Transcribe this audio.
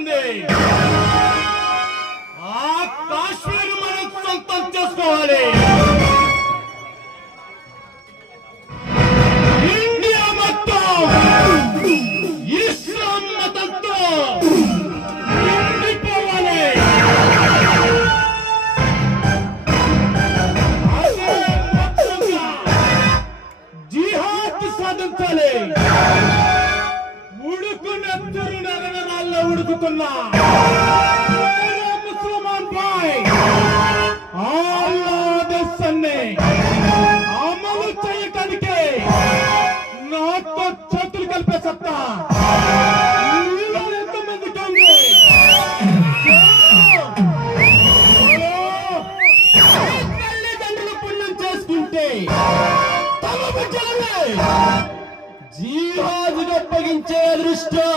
వచ్చింది. ఆ కాశ్మీర్ మనం సొంతం చేసుకోవాలి. ఇండియా మొత్తం ఇస్లాం మతంతో నిండిపోవాలి. అదే మొత్తంగా జిహాద్ సాధించాలి. ఉడుకునెత్తురు నరనరాల్లో ఉడుకుతున్నా ముసల్మాన్ బాయ్ ఆదేశాన్ని అమలు చేయటానికి నాతో చేతులు కలిపే సత్తా ఎంతమందికి ఉంది? తల్లిదండ్రులు పుణ్యం చేసుకుంటే తమ బిడ్డలని జిహాదుకు అప్పగించే అదృష్టం